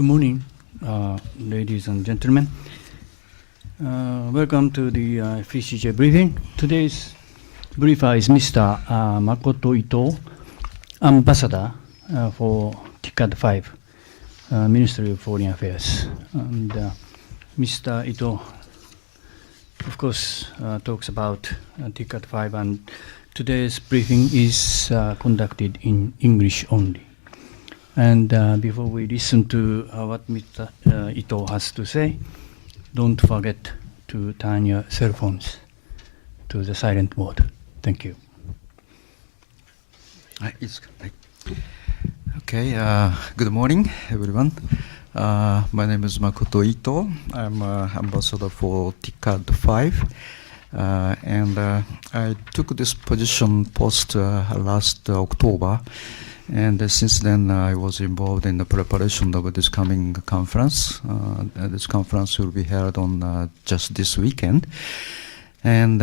Good morning, ladies and gentlemen. Welcome to the FCJ briefing. Today's briefer is Mr. Makoto Ito, Ambassador for TICAD 5, Ministry of Foreign Affairs. And Mr. Ito, of course, talks about TICAD 5, and today's briefing is conducted in English only. And before we listen to what Mr. Ito has to say, don't forget to turn your cell phones to the silent mode. Thank you. Okay, good morning, everyone. My name is Makoto Ito. I'm ambassador for TICAD 5. And I took this position post last October. And since then, I was involved in the preparation of this coming conference. This conference will be held on just this weekend. And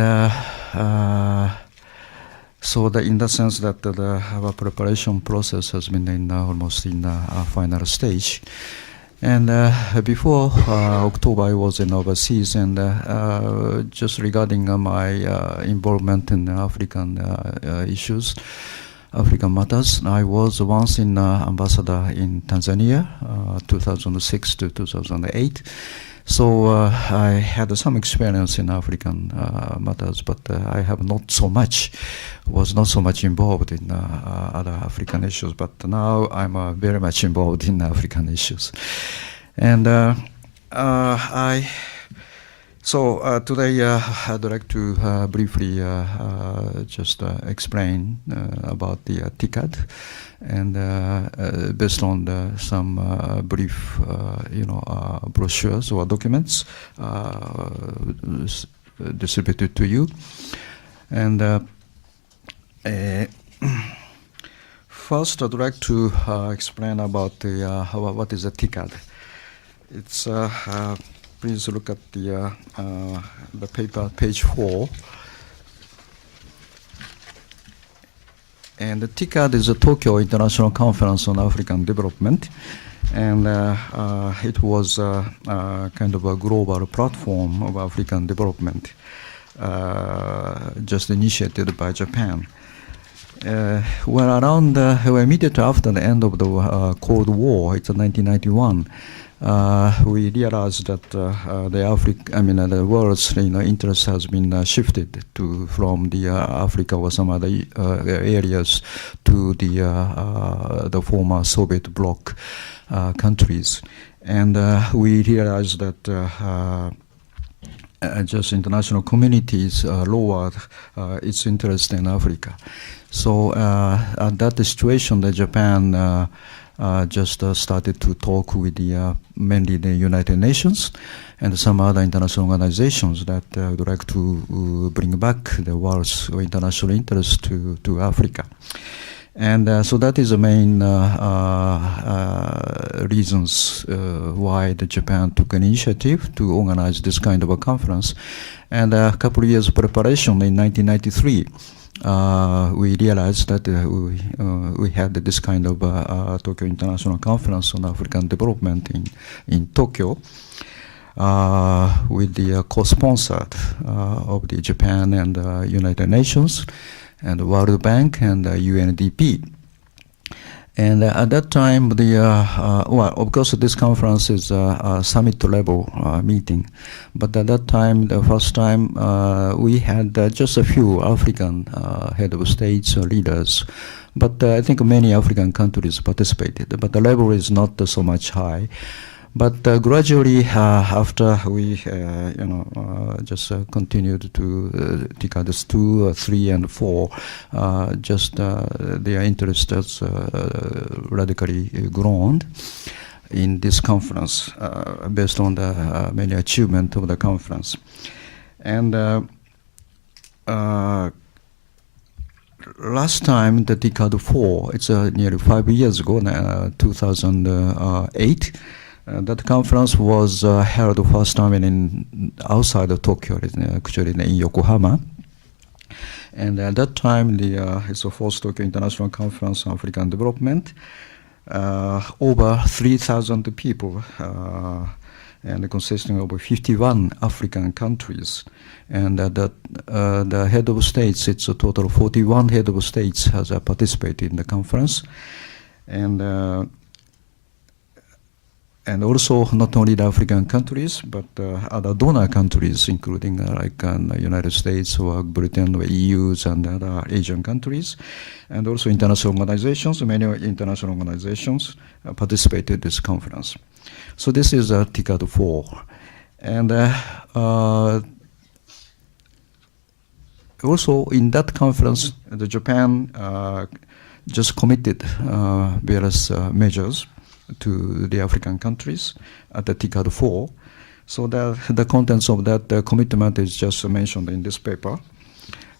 so in the sense that our preparation process has been almost in a final stage. And before October, I was in overseas, and just regarding my involvement in African issues, African matters, I was once in ambassador in Tanzania, 2006 to 2008. So I had some experience in African matters, but I have was not so much involved in other African issues. But now I'm very much involved in African issues. And So today I'd like to briefly just explain about the TICAD, and based on some brief, brochures or documents distributed to you. And first, I'd like to explain about what is a TICAD. It's please look at the paper, page 4. And the TICAD is a Tokyo International Conference on African Development. And it was kind of a global platform of African development, just initiated by Japan. Immediately after the end of the Cold War, it's 1991, we realized that the world's interest has been shifted from the Africa or some other areas to the former Soviet bloc countries, and we realized that just international communities lowered its interest in Africa. So at that situation, the Japan just started to talk with mainly the United Nations and some other international organizations that would like to bring back the world's international interest to Africa. And so that is the main reasons why the Japan took an initiative to organize this kind of a conference. And a couple of years of preparation in 1993, we realized that we had this kind of Tokyo International Conference on African Development in Tokyo, with the co-sponsored of the Japan and United Nations and the World Bank and UNDP. And at that time, of course, this conference is a summit-level meeting. But at that time, the first time, we had just a few African head of states or leaders. But I think many African countries participated. But the level is not so much high. But gradually, after we, just continued to TICADs 2, 3, and 4, their interest has radically grown in this conference, based on the many achievements of the conference. And last time, the TICAD 4, it's nearly 5 years ago, 2008. That conference was held first time outside of Tokyo, actually in Yokohama. And at that time, it's the fourth Tokyo International Conference on African Development. over 3,000 people and consisting of 51 African countries. And the head of states, it's a total of 41 head of states has participated in the conference. And also not only the African countries, but other donor countries, including like the United States or Britain or EUs and other Asian countries, and also international organizations. Many international organizations participated in this conference. So this is TICAD 4. And also in that conference, the Japan just committed various measures to the African countries at the TICAD 4. So the contents of that commitment is just mentioned in this paper.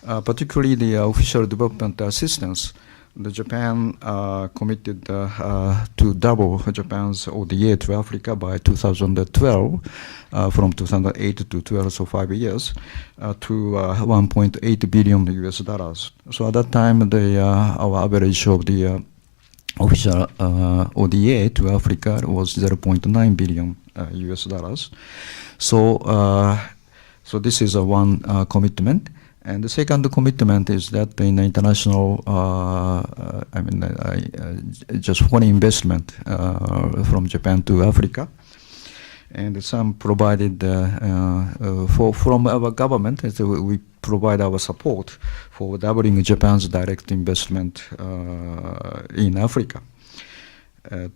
Particularly the official development assistance. The Japan committed to double Japan's ODA to Africa by 2012, from 2008 to 12, so 5 years, to $1.8 billion US dollars. So at that time, our average of the official ODA to Africa was 0.9 billion US dollars. So this is one commitment. And the second commitment is that in international, just foreign investment from Japan to Africa. And some provided from our government, we provide our support for doubling Japan's direct investment in Africa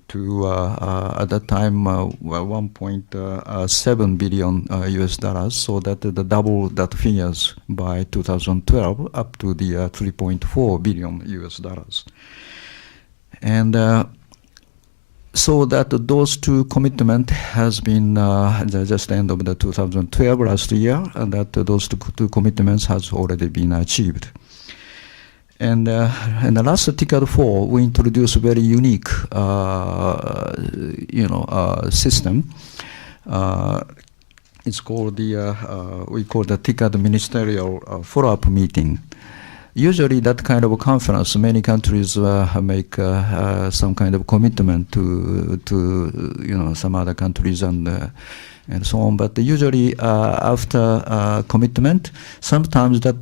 to at that time 1.7 billion US dollars, so that the double that figures by 2012 up to the 3.4 billion US dollars. And so that those two commitments has been just the end of the 2012 last year, and that those two commitments has already been achieved. And in the last TICAD 4, we introduced a very unique, system. It's called we call the TICAD Ministerial Follow-up Meeting. Usually that kind of a conference, many countries make some kind of commitment to some other countries and so on. But usually after commitment, sometimes that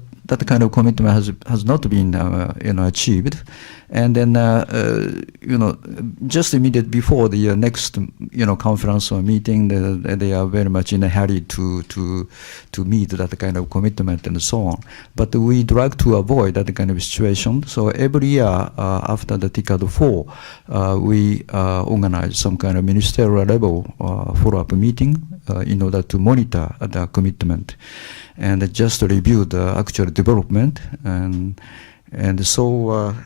kind of commitment has not been achieved. And then just immediately before the next conference or meeting, they are very much in a hurry to meet that kind of commitment and so on. But we'd like to avoid that kind of situation. So every year after the TICAD 4, we organize some kind of ministerial level follow-up meeting in order to monitor the commitment and just review the actual development. And so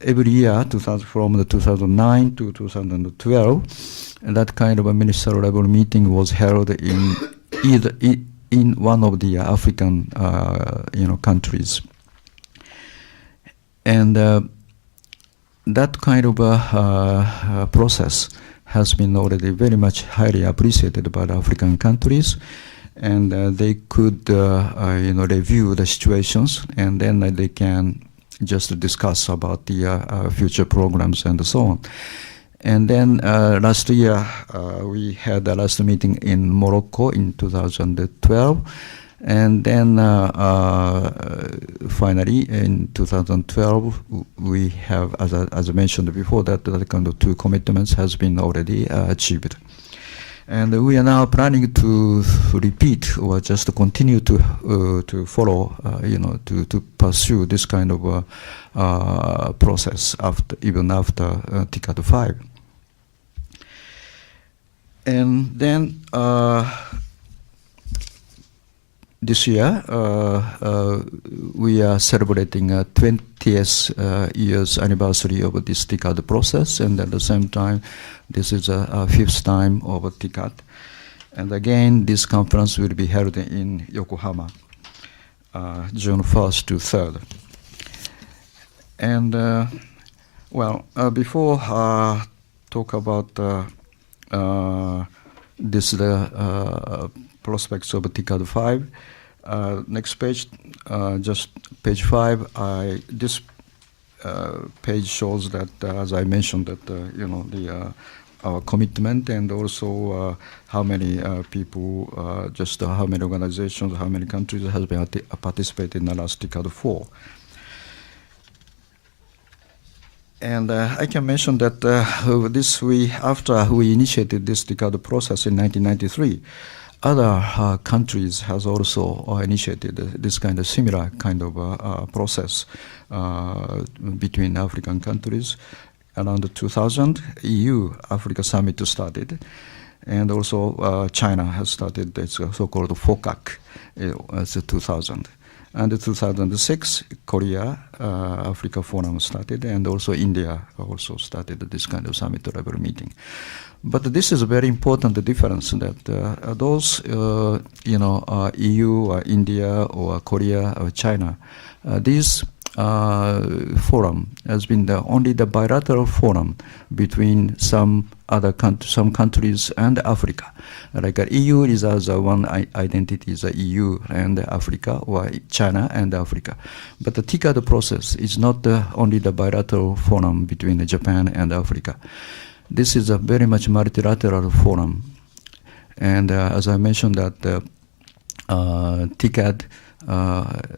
every year, from the 2009 to 2012, that kind of a ministerial level meeting was held in either in one of the African countries. And that kind of process has been already very much highly appreciated by the African countries. And they could review the situations, and then they can just discuss about the future programs and so on. And then last year, we had the last meeting in Morocco in 2012. And then finally, in 2012, we have, as I mentioned before, that kind of two commitments has been already achieved. And we are now planning to repeat or just continue to follow, to pursue this kind of process even after TICAD 5. And then this year we are celebrating 20th years anniversary of this TICAD process, and at the same time, this is a fifth time of TICAD. And again, this conference will be held in Yokohama, June 1st to 3rd. And before talk about this prospects of TICAD 5, next page, just page 5, this page shows that, as I mentioned, that our commitment and also how many people, just how many organizations, how many countries has been participated in the last TICAD 4. And I can mention that after we initiated this TICAD process in 1993, other countries has also initiated this kind of similar kind of process between African countries. Around 2000, EU Africa Summit started, and also China has started its so-called FOCAC as 2000. And in 2006, Korea Africa Forum started, and also India also started this kind of summit level meeting. But this is a very important difference that those EU or India or Korea or China, these forum has been only the bilateral forum between some countries and Africa. Like EU is as one identity is EU and Africa, or China and Africa. But the TICAD process is not only the bilateral forum between Japan and Africa. This is a very much multilateral forum. And as I mentioned that TICAD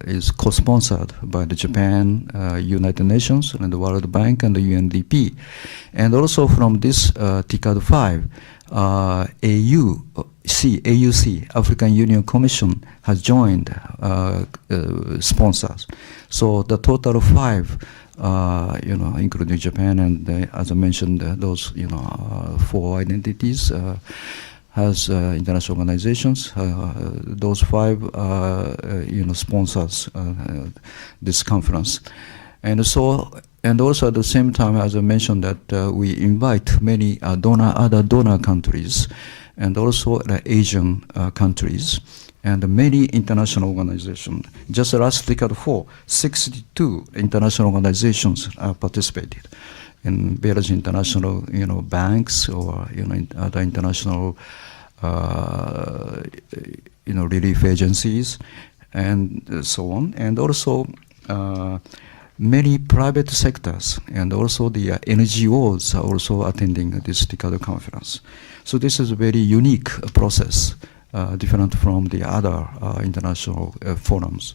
is co-sponsored by the Japan, United Nations, and the World Bank, and the UNDP. And also from this TICAD 5, AUC, African Union Commission, has joined sponsors. So the total of 5, including Japan, and as I mentioned, those 4 identities, has international organizations. Those 5 sponsors this conference, and also at the same time, as I mentioned, that we invite many other donor countries, and also the Asian countries, and many international organizations. Just last TICAD 4, 62 international organizations participated in various international, banks or other international, relief agencies, and so on, and also many private sectors, and also the NGOs are also attending this TICAD conference. So this is a very unique process, different from the other international forums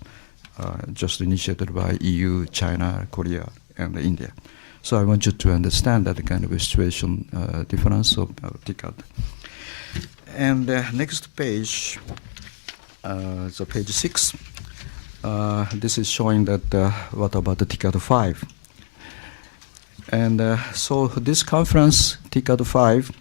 just initiated by EU, China, Korea, and India. So I want you to understand that kind of a situation difference of TICAD. And next page, so page 6. This is showing that what about the TICAD 5. And so this conference, TICAD 5,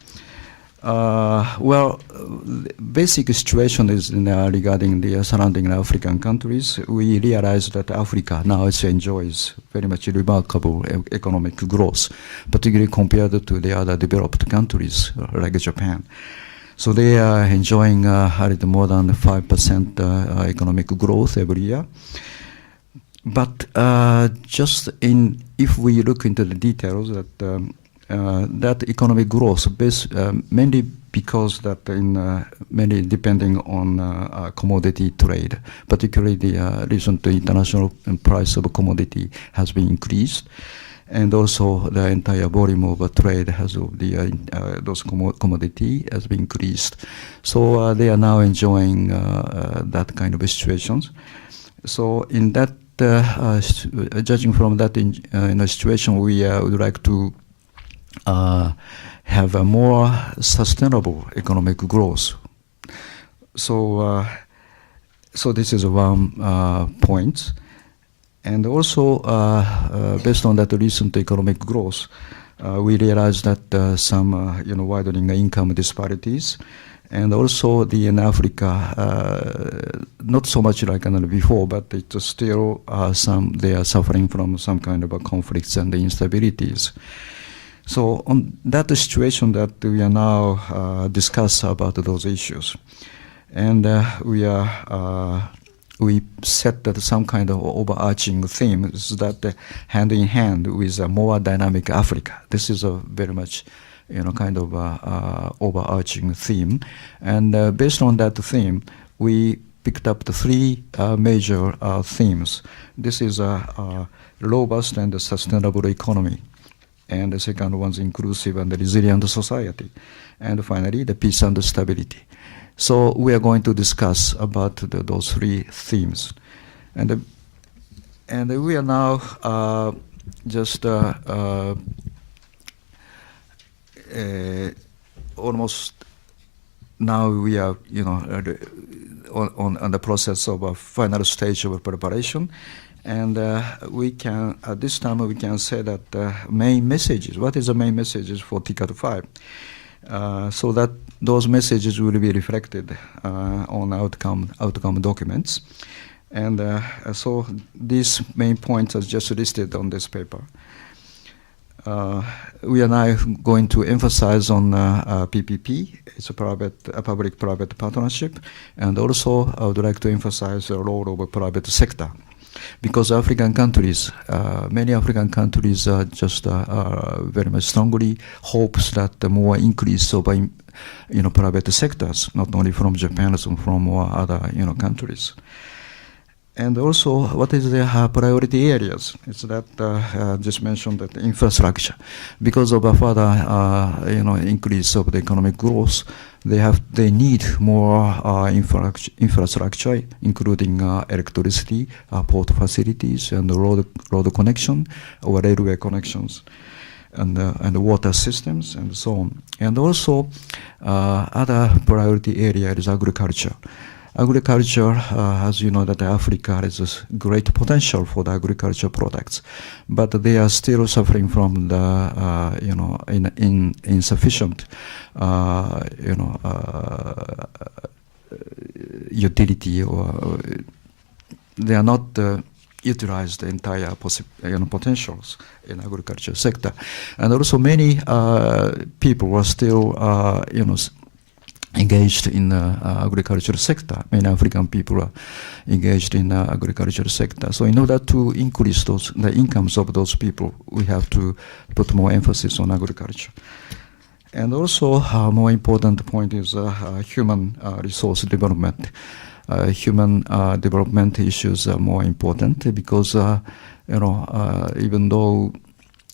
basic situation is regarding the surrounding African countries. We realize that Africa now enjoys very much remarkable economic growth, particularly compared to the other developed countries like Japan. So they are enjoying a little more than 5% economic growth every year. But if we look into the details, that economic growth mainly because that mainly depending on commodity trade, particularly the recent international price of commodity has been increased, and also the entire volume of trade has those commodity has been increased. So they are now enjoying that kind of situations. So in that, judging from that situation, we would like to have a more sustainable economic growth. So this is one point. And also, based on that recent economic growth, we realized that some widening income disparities, and also in Africa, not so much like before, but it's still they are suffering from some kind of conflicts and instabilities. So on that situation that we are now discuss about those issues, and we set that some kind of overarching theme is that hand in hand with a more dynamic Africa. This is a very much kind of overarching theme, and based on that theme, we picked up the three major themes. This is a robust and sustainable economy. And the second one is inclusive and resilient society. And finally, the peace and stability. So we are going to discuss about those three themes. And we are now just almost now we are, on the process of a final stage of preparation. And we can, at this time, we can say that main messages, what is the main messages for TICAD 5? So that those messages will be reflected on outcome documents. And so these main points are just listed on this paper. We are now going to emphasize on PPP. It's a public-private partnership. And also, I would like to emphasize the role of a private sector. Because African countries, many African countries just very much strongly hopes that the more increase of private sectors, not only from Japan, but from other countries. And also, what is the priority areas? It's that just mentioned that infrastructure, because of a further increase of the economic growth, they need more infrastructure, including electricity, port facilities, and road connection or railway connections, and water systems, and so on. And also, other priority area is agriculture. Agriculture, as you know, that Africa has a great potential for the agriculture products, but they are still suffering from the, insufficient, utility, or they are not utilized the entire potentials in agriculture sector, and also many people are still, engaged in the agricultural sector. Many African people are engaged in the agricultural sector. So in order to increase the incomes of those people, we have to put more emphasis on agriculture. And also, a more important point is human resource development. Human development issues are more important because,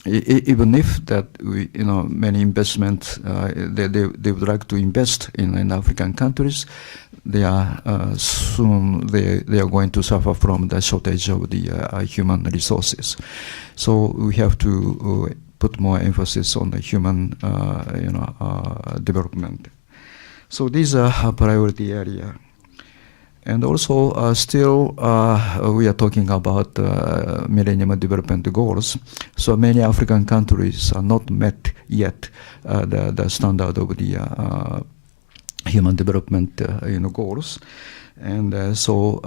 even if that many investments they would like to invest in African countries, they are soon they are going to suffer from the shortage of the human resources. So we have to put more emphasis on the human development. So these are a priority area. And also, still, we are talking about Millennium Development Goals. So many African countries are not met yet the standard of the human development goals. And so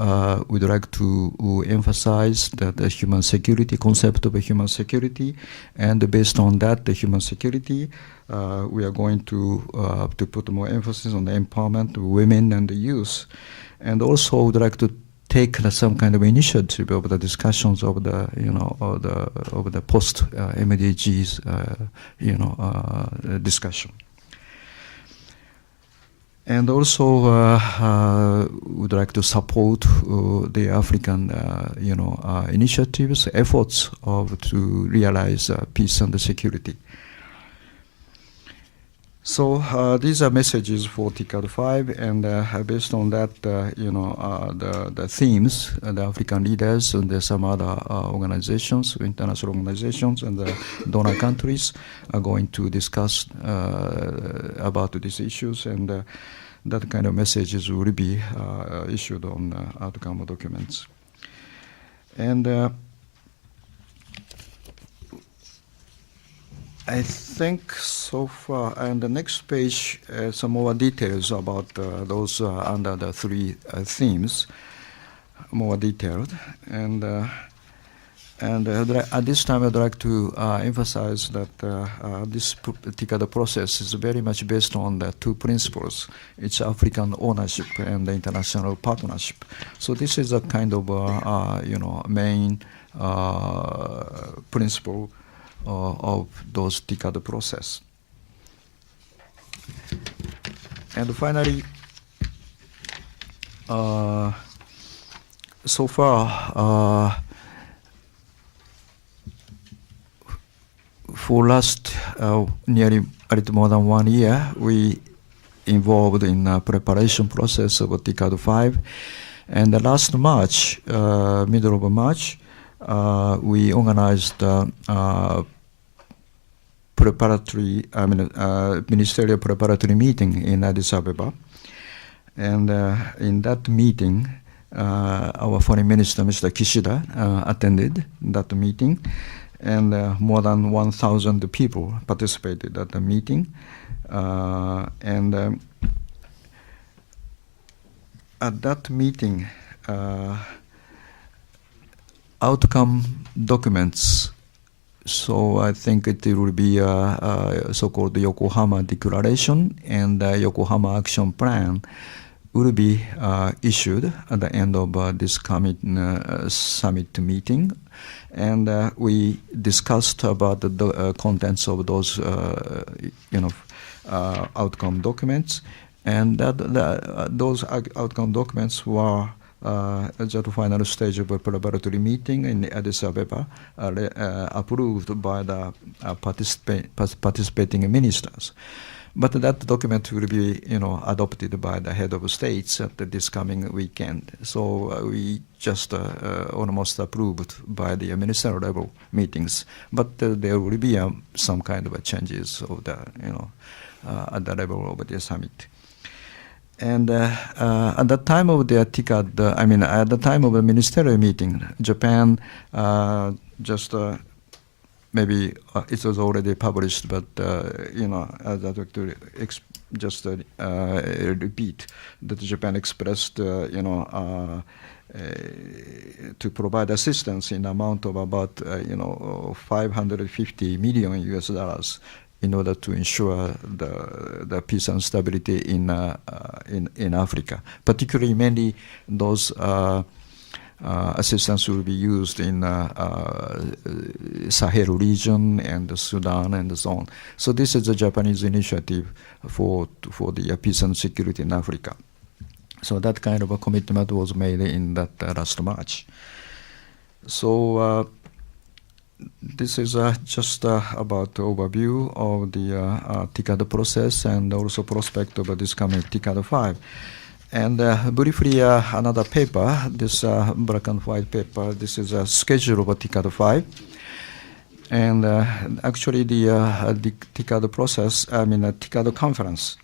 we'd like to emphasize that the human security, concept of human security, and based on that, the human security, we are going to put more emphasis on the empowerment of women and the youth. And also, would like to take some kind of initiative of the discussions of the, of the post MDGs, discussion. And also, would like to support the African, initiatives, efforts to realize peace and security. So these are messages for TICAD 5, and based on that, the themes, the African leaders and some other organizations, international organizations, and the donor countries are going to discuss about these issues, and that kind of messages will be issued on outcome documents. And I think so far, and the next page, some more details about those under the three themes, more detailed. And at this time, I'd like to emphasize that this TICAD process is very much based on the two principles. It's African ownership and the international partnership. So this is a kind of, main principle of those TICAD process. And finally, so far, for last nearly a little more than 1 year, we involved in preparation process of TICAD 5. And last March, middle of March, we organized ministerial preparatory meeting in Addis Ababa. And in that meeting, our foreign minister, Mr. Kishida, attended that meeting. And more than 1,000 people participated at the meeting. And at that meeting, outcome documents, so I think it will be a so-called Yokohama Declaration and Yokohama Action Plan will be issued at the end of this summit meeting. And we discussed about the contents of those, outcome documents. And those outcome documents were at the final stage of a preparatory meeting in Addis Ababa, approved by the participating ministers. But that document will be, adopted by the head of states at this coming weekend. So we just almost approved by the ministerial level meetings. But there will be some kind of changes of the, at the level of the summit. And at the time of the TICAD, at the time of the ministerial meeting, Japan just maybe it was already published, but as I'd like to just repeat that Japan expressed, to provide assistance in amount of about 550 million US dollars in order to ensure the peace and stability in Africa. Particularly, mainly those assistance will be used in Sahel region and Sudan and so on. So this is a Japanese initiative for the peace and security in Africa. So that kind of a commitment was made in that last March. So this is just about the overview of the TICAD process and also prospect of this coming TICAD 5. And briefly, another paper, this black and white paper, this is a schedule of TICAD 5. And actually the TICAD process, TICAD conference,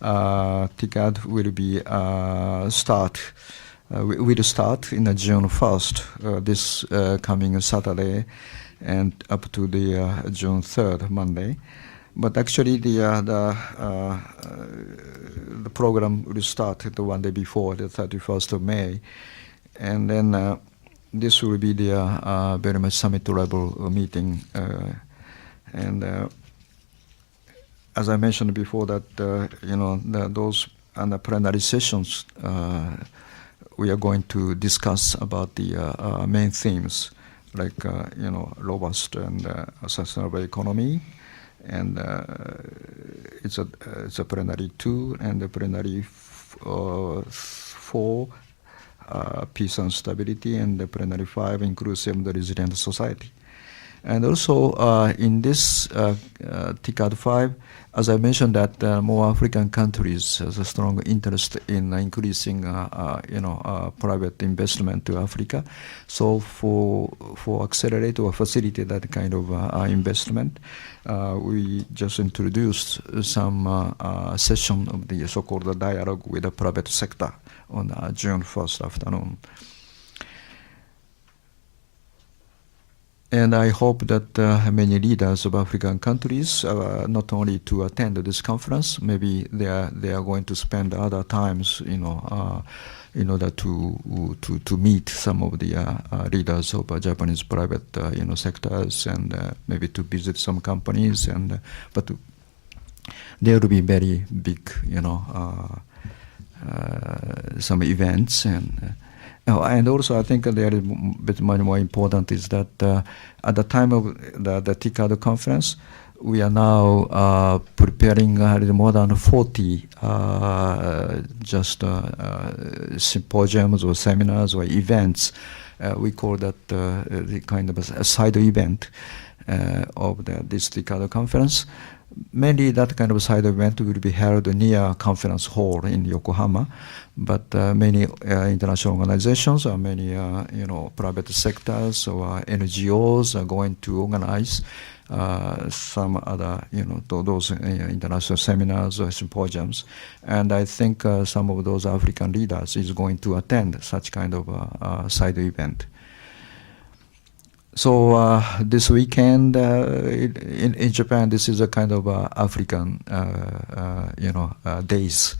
TICAD will be will start in June 1st, this coming Saturday, and up to the June 3rd, Monday. But actually the program will start the one day before, the 31st of May. And then this will be the very much summit level meeting. And as I mentioned before that, those and the plenary sessions, we are going to discuss about the main themes like, robust and sustainable economy. And it's a plenary 2 and the plenary 4, peace and stability, and the plenary 5, inclusive and the resilient society. And also in this TICAD 5, as I mentioned that more African countries has a strong interest in increasing, private investment to Africa. So for accelerate or facilitate that kind of investment, we just introduced some session of the so-called dialogue with the private sector on June 1st afternoon. And I hope that many leaders of African countries, not only to attend this conference, maybe they are going to spend other times, in order to meet some of the leaders of Japanese private, sectors, and maybe to visit some companies. And but there will be very big, some events and also I think there is a bit much more important is that at the time of the TICAD conference, we are now preparing more than 40 symposiums or seminars or events. We call that the kind of a side event of this TICAD conference. Mainly that kind of side event will be held near conference hall in Yokohama, but many international organizations or many private sectors or NGOs are going to organize some other those international seminars or symposiums, and I think some of those African leaders is going to attend such kind of side event. So this weekend in Japan, this is a kind of African days.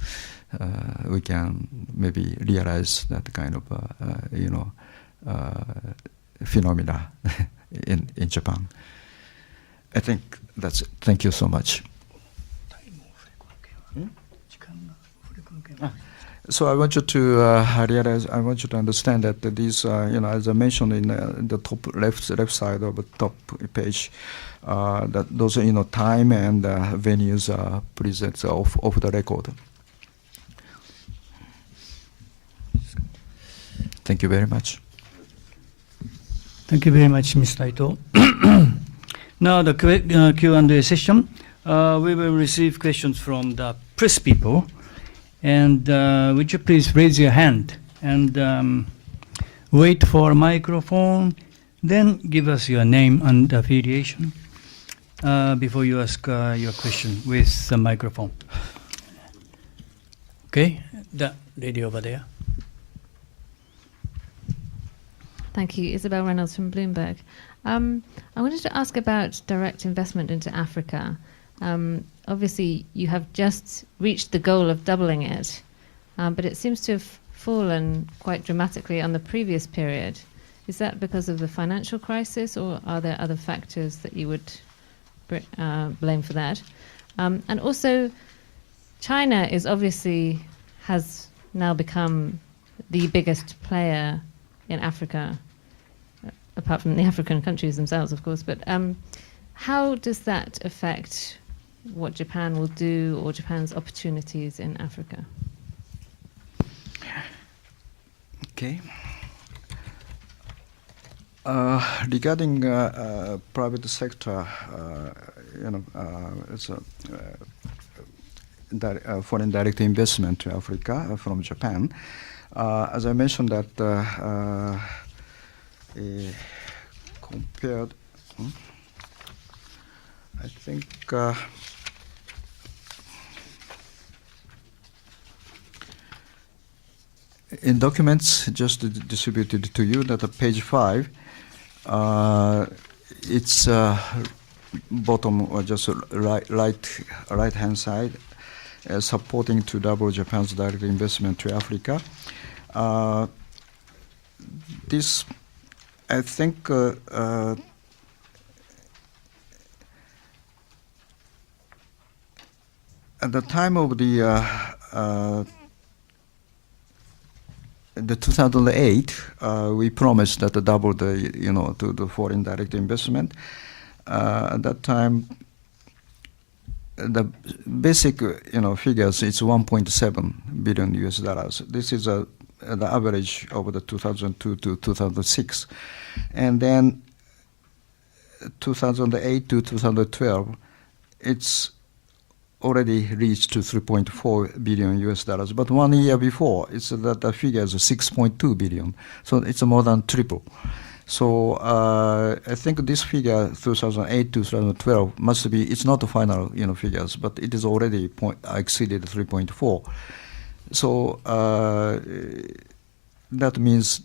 We can maybe realize that kind of phenomena in Japan. I think that's it. Thank you so much. So I want you to realize, I want you to understand that these, as I mentioned in the top left side of the top page, that those time and venues are present off the record. Thank you very much. Thank you very much, Mr. Ito. Now the Q&A session. We will receive questions from the press people. And would you please raise your hand and wait for a microphone, then give us your name and affiliation before you ask your question with the microphone. Okay, the lady over there. Thank you. Isabel Reynolds from Bloomberg. I wanted to ask about direct investment into Africa. Obviously, you have just reached the goal of doubling it, but it seems to have fallen quite dramatically on the previous period. Is that because of the financial crisis, or are there other factors that you would blame for that? And also, China is has now become the biggest player in Africa, apart from the African countries themselves, of course. But how does that affect what Japan will do or Japan's opportunities in Africa? Okay. Regarding private sector, it's foreign direct investment to Africa from Japan. As I mentioned that compared, I think in documents just distributed to you, that page 5, it's bottom or just right hand side, supporting to double Japan's direct investment to Africa. This, I think, at the time of the 2008, we promised that to double the to the foreign direct investment. At that time, the basic figures, it's 1.7 billion US dollars. This is the average over the 2002 to 2006, and then 2008 to 2012, it's already reached to 3.4 billion US dollars. But 1 year before, it's that the figure is 6.2 billion. So it's more than triple. So I think this figure, 2008 to 2012, must be, it's not the final figures, but it is already exceeded 3.4. So that means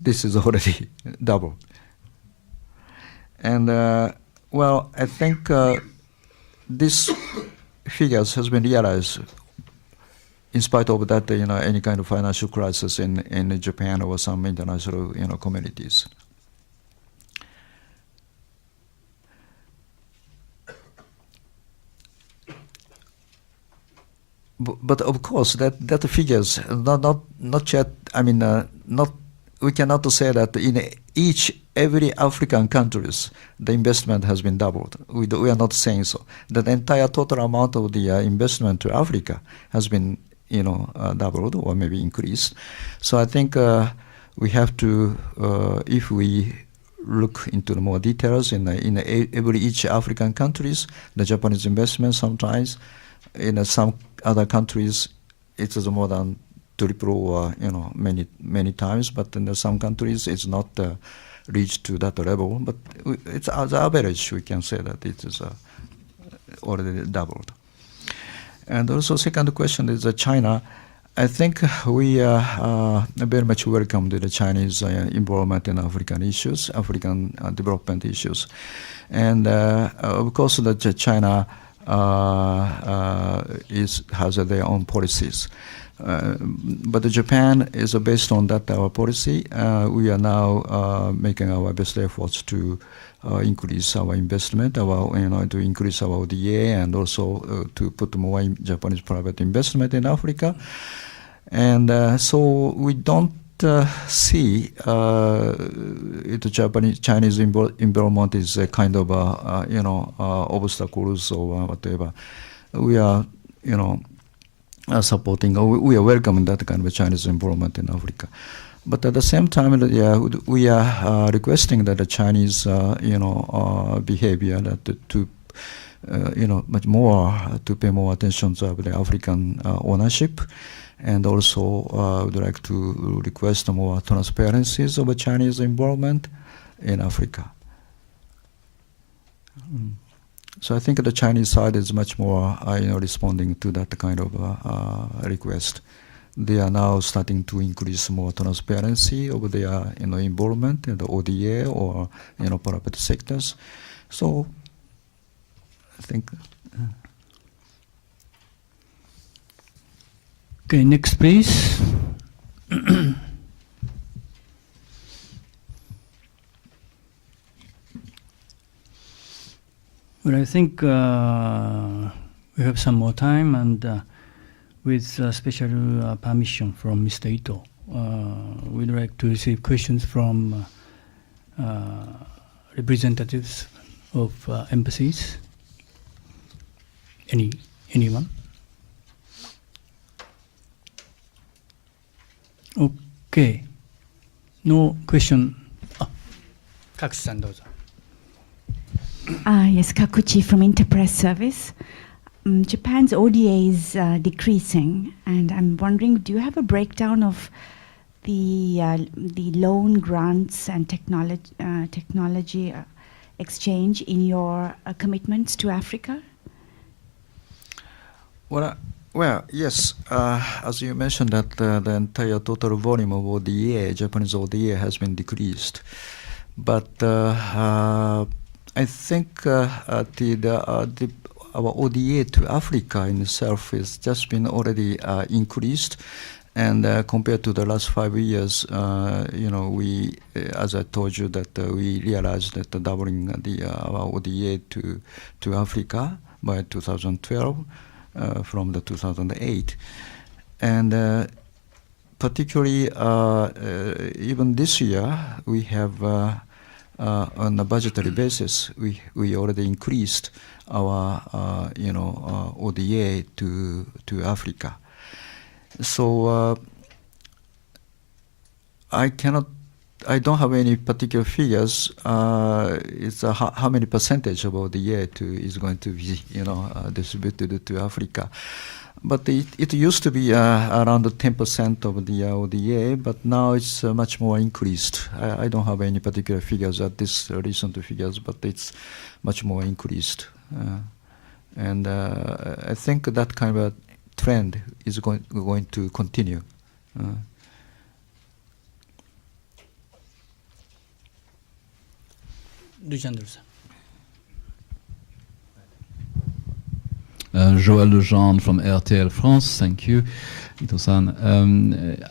this is already double. And well, I think this figures has been realized in spite of that, any kind of financial crisis in Japan or some international, communities. But of course, that figures not yet. I mean, not we cannot say that in every African countries, the investment has been doubled. We are not saying so. The entire total amount of the investment to Africa has been, doubled or maybe increased. So I think we have to, if we look into the more details in each African countries, the Japanese investment sometimes in some other countries it is more than triple or many times, but in some countries it's not reached to that level. But it's as average we can say that it is already doubled. And also second question is China. I think we very much welcome the Chinese involvement in African issues, African development issues. And of course that China has their own policies. But Japan is based on that our policy. We are now making our best efforts to increase our investment, to increase our ODA, and also to put more Japanese private investment in Africa. And so we don't see Chinese involvement is a kind of obstacles or whatever. We are supporting, or we are welcoming that kind of Chinese involvement in Africa. But at the same time, we are requesting that the Chinese, behavior that to, much more to pay more attention to the African ownership, and also would like to request more transparencies of Chinese involvement in Africa. So I think the Chinese side is much more, responding to that kind of request. They are now starting to increase more transparency of their, involvement in the ODA or, private sectors. So I think. Okay, next, please. Well, I think we have some more time, and with special permission from Mr. Ito, we'd like to receive questions from representatives of embassies. Anyone? Okay. No question. Kakuchi-san, dozo. Yes, Kakuchi from Interpress Service. Japan's ODA is decreasing, and I'm wondering, do you have a breakdown of the loan grants and technology exchange in your commitments to Africa? Well, yes. As you mentioned, that the entire total volume of ODA, Japanese ODA, has been decreased. But I think our ODA to Africa in itself has just been already increased. And compared to the last 5 years, we, as I told you, that we realized that doubling our ODA to Africa by 2012. From the 2008, and particularly even this year we have on a budgetary basis we already increased our ODA to Africa. So I don't have any particular figures. It's how many percentage of ODA is going to be, distributed to Africa. But it used to be around 10% of the ODA, but now it's much more increased. I don't have any particular figures at this recent figures, but it's much more increased. And I think that kind of trend is going to continue. Joël Lejean from RTL France, thank you, Ito-san.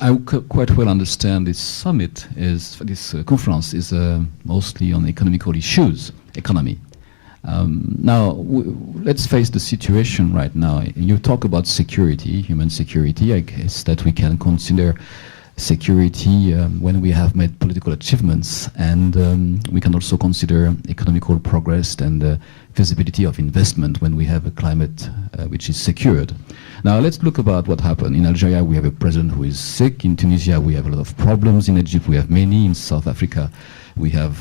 I quite well understand this summit this conference is mostly on economical issues, economy. Now, let's face the situation right now. You talk about security, human security. I guess that we can consider security when we have made political achievements, and we can also consider economical progress and feasibility of investment when we have a climate which is secured. Now let's look about what happened. In Algeria we have a president who is sick. In Tunisia we have a lot of problems. In Egypt we have many. In South Africa we have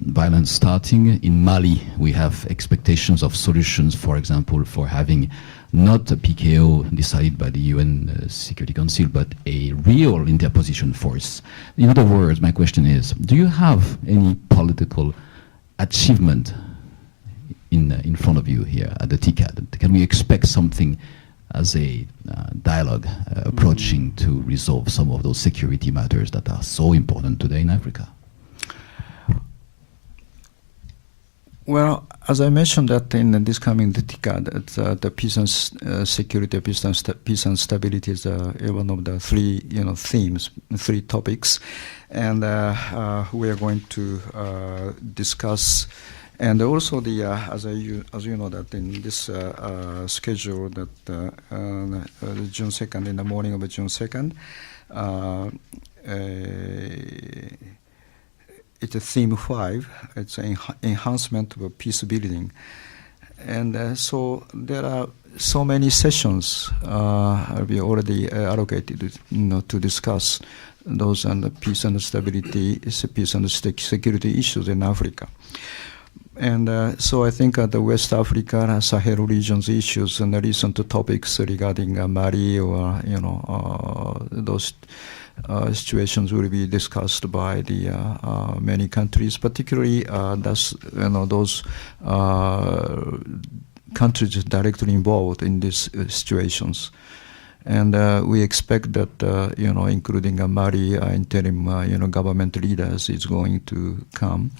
violence starting. In Mali we have expectations of solutions, for example, for having not a PKO decided by the UN Security Council, but a real interposition force. In other words, my question is, do you have any political achievement in front of you here at the TICAD? Can we expect something as a dialogue approaching to resolve some of those security matters that are so important today in Africa? Well, as I mentioned that in this coming the TICAD, the peace and security, peace and stability is one of the three themes, three topics, and we are going to discuss. And also the as you know that in this schedule that June 2nd, in the morning of June 2nd, it's a theme 5. It's an enhancement of peace building, and so there are so many sessions we already allocated, to discuss those and peace and stability, peace and security issues in Africa. And so I think the West Africa, Sahel regions issues and the recent topics regarding Mali or those situations will be discussed by the many countries, particularly those countries directly involved in these situations. And we expect that including Mali interim government leaders is going to come,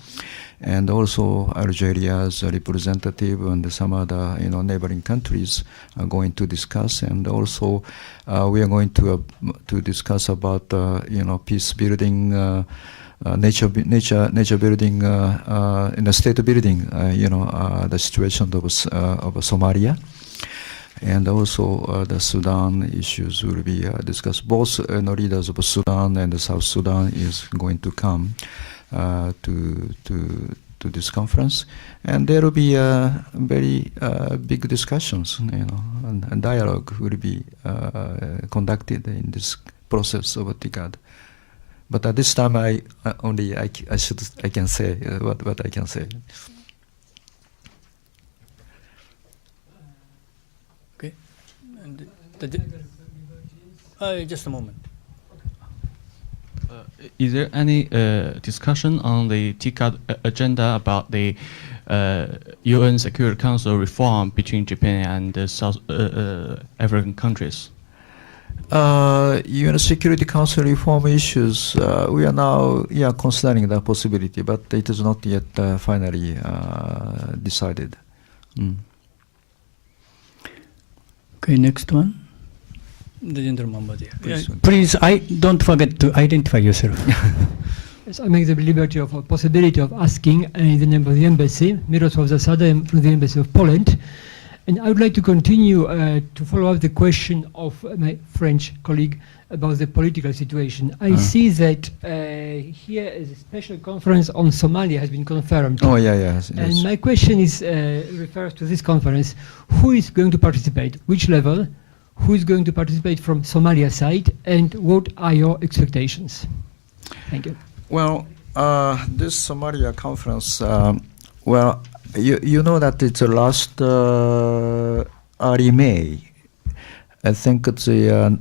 and also Algeria's representative and some other neighboring countries are going to discuss, and also we are going to discuss about peace building, nature building, in the state building, the situation of Somalia. And also the Sudan issues will be discussed. Both leaders of Sudan and South Sudan is going to come to this conference, and there will be very big discussions, and dialogue will be conducted in this process of TICAD. But at this time, I can say what I can say. Okay, and just a moment. Is there any discussion on the TICAD agenda about the UN Security Council reform between Japan and the South African countries? UN Security Council reform issues, we are now considering that possibility, but it is not yet finally decided. Okay, next one. The gentleman over there. Please. Please, don't forget to identify yourself. Yes, I make the liberty of a possibility of asking in the name of the embassy, Mirosław Zasada from the embassy of Poland. And I would like to continue to follow up the question of my French colleague about the political situation. I see that here a special conference on Somalia has been confirmed. Oh, yes. And my question is refers to this conference. Who is going to participate? Which level? Who is going to participate from Somalia side? And what are your expectations? Thank you. Well, this Somalia conference, you know that it's last early May. I think some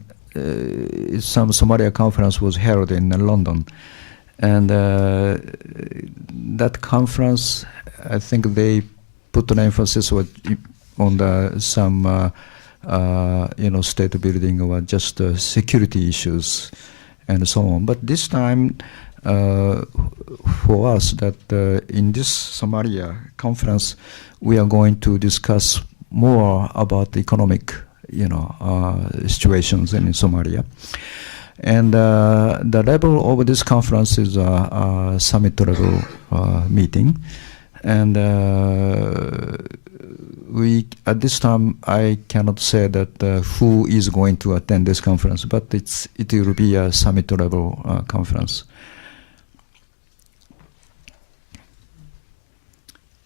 Somalia conference was held in London, and that conference, I think they put an emphasis on some state building or just security issues and so on. But this time, for us, that in this Somalia conference, we are going to discuss more about the economic, situations in Somalia. And the level of this conference is a summit level meeting, and at this time, I cannot say that who is going to attend this conference, but it will be a summit level conference.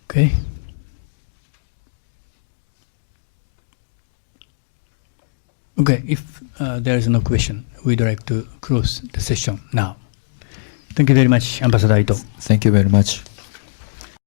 Okay. Okay, if there is no question, we'd like to close the session now. Thank you very much, Ambassador Ito. Thank you very much.